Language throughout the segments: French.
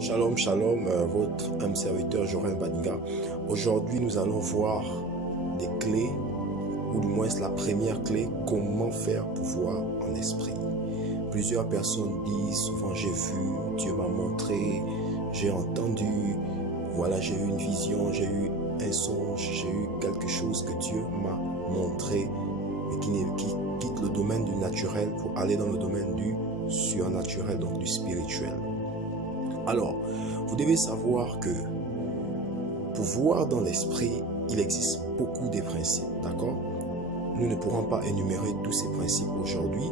Shalom, shalom, votre âme serviteur Jorel Badiga. Aujourd'hui, nous allons voir des clés, ou du moins la première clé, comment faire pour voir en esprit. Plusieurs personnes disent souvent, j'ai vu, Dieu m'a montré, j'ai entendu, voilà, j'ai eu une vision, j'ai eu un songe, j'ai eu quelque chose que Dieu m'a montré, mais qui quitte le domaine du naturel pour aller dans le domaine du surnaturel, donc du spirituel. Alors, vous devez savoir que pour voir dans l'esprit, il existe beaucoup de principes, d'accord? Nous ne pourrons pas énumérer tous ces principes aujourd'hui.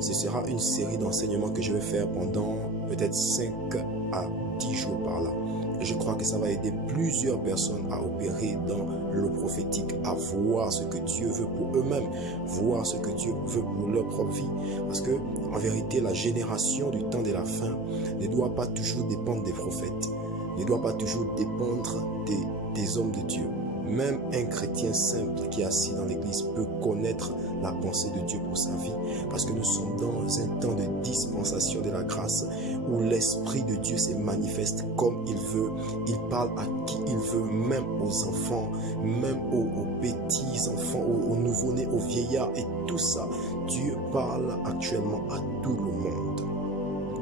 Ce sera une série d'enseignements que je vais faire pendant peut-être 5 à 10 jours par là. Et je crois que ça va aider plusieurs personnes à opérer dans le prophétique, à voir ce que Dieu veut pour eux-mêmes, voir ce que Dieu veut pour leur propre vie. Parce que, en vérité, la génération du temps de la fin ne doit pas toujours dépendre des prophètes, ne doit pas toujours dépendre des hommes de Dieu. Même un chrétien simple qui est assis dans l'église peut connaître la pensée de Dieu pour sa vie. Parce que nous sommes dans un temps de dispensation de la grâce où l'Esprit de Dieu se manifeste comme il veut. Il parle à qui il veut, même aux enfants, même aux petits enfants, aux nouveau-nés, aux vieillards et tout ça. Dieu parle actuellement à tout le monde.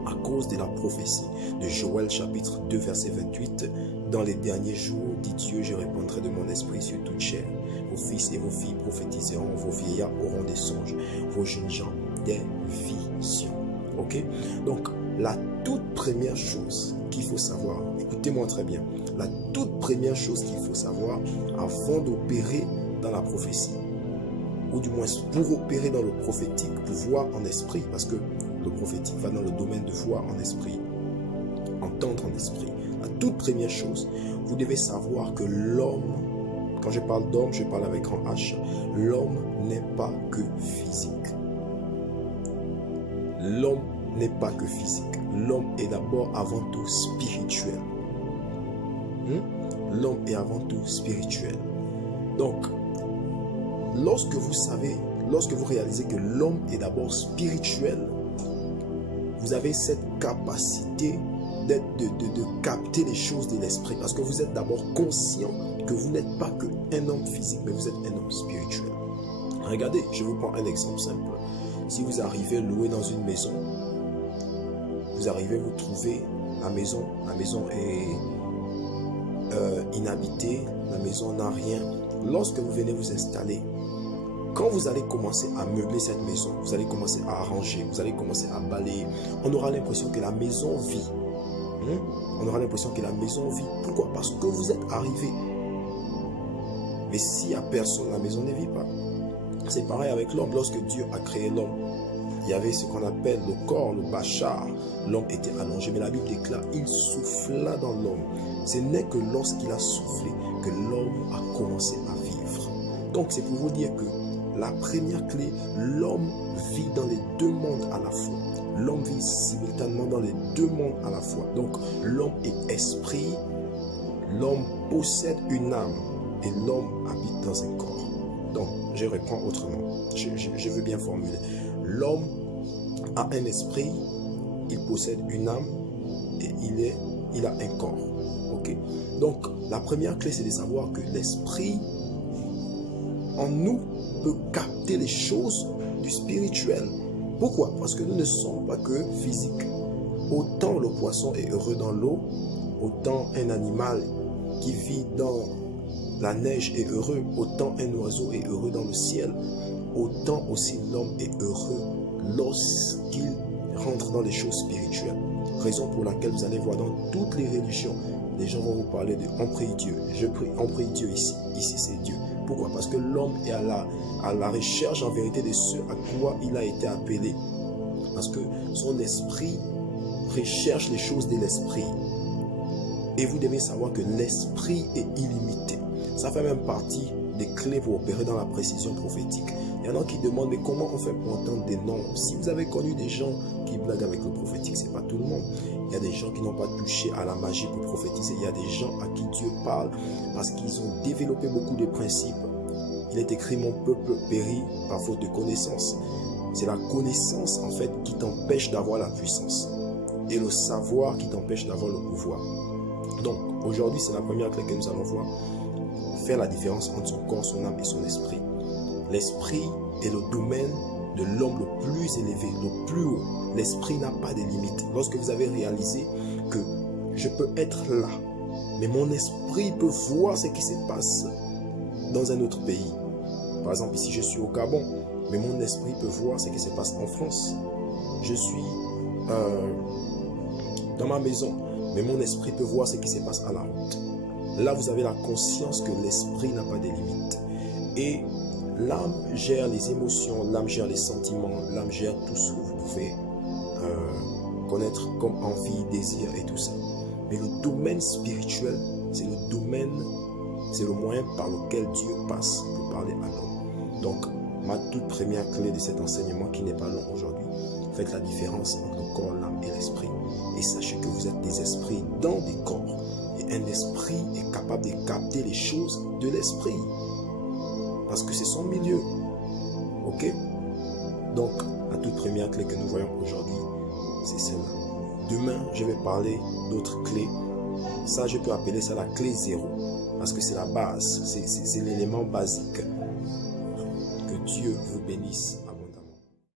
À cause de la prophétie de Joël chapitre 2 verset 28, dans les derniers jours, dit Dieu, je répandrai de mon esprit sur toute chair. Vos fils et vos filles prophétiseront, vos vieillards auront des songes, vos jeunes gens des visions. Ok? Donc, la toute première chose qu'il faut savoir, écoutez-moi très bien, la toute première chose qu'il faut savoir avant d'opérer dans la prophétie, ou du moins pour opérer dans le prophétique, pour voir en esprit, parce que le prophétique va dans le domaine de voir en esprit, entendre en esprit. La toute première chose, vous devez savoir que l'homme, quand je parle d'homme, je parle avec un H, l'homme n'est pas que physique. L'homme n'est pas que physique. L'homme est d'abord avant tout spirituel. L'homme est avant tout spirituel. Donc, lorsque vous savez, lorsque vous réalisez que l'homme est d'abord spirituel, vous avez cette capacité de capter les choses de l'esprit. Parce que vous êtes d'abord conscient que vous n'êtes pas qu'un homme physique, mais vous êtes un homme spirituel. Regardez, je vous prends un exemple simple. Si vous arrivez louer dans une maison, vous arrivez, vous trouvez la maison est inhabitée, la maison n'a rien. Lorsque vous venez vous installer, quand vous allez commencer à meubler cette maison, vous allez commencer à arranger, vous allez commencer à balayer, on aura l'impression que la maison vit. On aura l'impression que la maison vit. Pourquoi? Parce que vous êtes arrivé. Mais s'il n'y a personne, la maison ne vit pas. C'est pareil avec l'homme. Lorsque Dieu a créé l'homme, il y avait ce qu'on appelle le corps, le bachar. L'homme était allongé, mais la Bible déclare, il souffla dans l'homme. Ce n'est que lorsqu'il a soufflé que l'homme a commencé à vivre. Donc c'est pour vous dire que la première clé, l'homme vit dans les deux mondes à la fois. L'homme vit simultanément dans les deux mondes à la fois. Donc l'homme est esprit, l'homme possède une âme et l'homme habite dans un corps. Donc je reprends autrement, je veux bien formuler. L'homme a un esprit, il possède une âme et il a un corps. Ok? Donc la première clé, c'est de savoir que l'esprit en nous peut capter les choses du spirituel. Pourquoi? Parce que nous ne sommes pas que physiques. Autant le poisson est heureux dans l'eau, autant un animal qui vit dans la neige est heureux, autant un oiseau est heureux dans le ciel, autant aussi l'homme est heureux lorsqu'il rentre dans les choses spirituelles. Raison pour laquelle vous allez voir dans toutes les religions, les gens vont vous parler de « on prie Dieu », je prie, on prie Dieu ici, ici c'est Dieu. Pourquoi? Parce que l'homme est à la recherche en vérité de ce à quoi il a été appelé. Parce que son esprit recherche les choses de l'esprit. Et vous devez savoir que l'esprit est illimité. Ça fait même partie des clés pour opérer dans la précision prophétique. Il y en a qui demandent, mais comment on fait pour entendre des noms? Si vous avez connu des gens qui blaguent avec le prophétique, c'est pas tout le monde. Il y a des gens qui n'ont pas touché à la magie pour prophétiser. Il y a des gens à qui Dieu parle parce qu'ils ont développé beaucoup de principes. Il est écrit, mon peuple périt par faute de connaissance. C'est la connaissance en fait qui t'empêche d'avoir la puissance. et le savoir qui t'empêche d'avoir le pouvoir. Donc, aujourd'hui, c'est la première clé que nous allons voir. Faire la différence entre son corps, son âme et son esprit. L'esprit est le domaine de l'homme le plus élevé, le plus haut. L'esprit n'a pas de limites. Lorsque vous avez réalisé que je peux être là, mais mon esprit peut voir ce qui se passe dans un autre pays. Par exemple, ici, je suis au Gabon, mais mon esprit peut voir ce qui se passe en France. Je suis dans ma maison, mais mon esprit peut voir ce qui se passe à la route. Là, vous avez la conscience que l'esprit n'a pas de limites. Et l'âme gère les émotions, l'âme gère les sentiments, l'âme gère tout ce que vous pouvez connaître comme envie, désir et tout ça. Mais le domaine spirituel, c'est le domaine, c'est le moyen par lequel Dieu passe pour parler à l'homme. Donc, ma toute première clé de cet enseignement qui n'est pas long aujourd'hui, faites la différence entre le corps, l'âme et l'esprit. Et sachez que vous êtes des esprits dans des corps. Et un esprit est capable de capter les choses de l'esprit. Parce que c'est son milieu. Ok? Donc, la toute première clé que nous voyons aujourd'hui, c'est celle-là. Demain, je vais parler d'autres clés. Ça, je peux appeler ça la clé 0. Parce que c'est la base. C'est l'élément basique. Que Dieu vous bénisse.